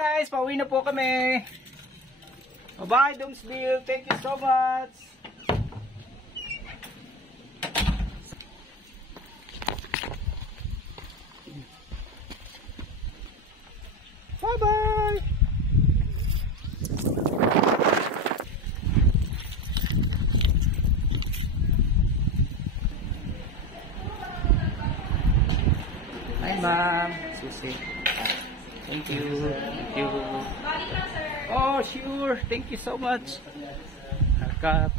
Guys, pauwi na po kami. Bye-bye, Domsville. Thank you so much. Bye-bye. Hi, ma'am. Susi. Thank you. Thank you. Oh, sure. Thank you so much. Harkat.